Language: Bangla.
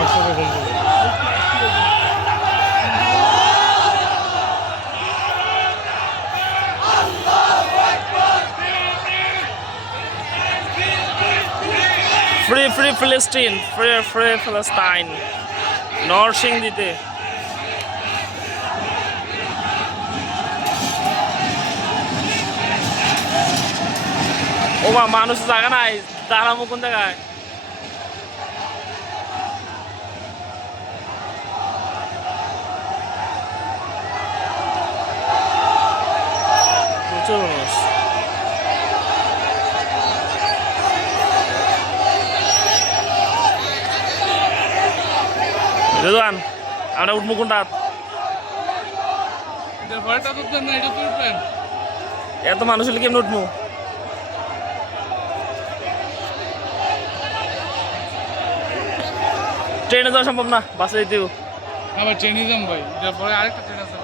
ফ্রি ফ্রি ফিলিস্তিন ফ্রি ফ্রি ফিলিস্তাইন নরসিং দিতে। ও মা মানুষ জায়গা নাই। তারা কোন জায়গায়? প্রচুর মানুষ রেদওয়ান আমরা উঠবো কোনটা এত মানুষ হলে কেমন উঠবো? ট্রেনে যাওয়া সম্ভব না বাসে যেতে হবে। আবার ট্রেনে যাম ভাই এটার পরে আরেকটা ট্রেন আছে।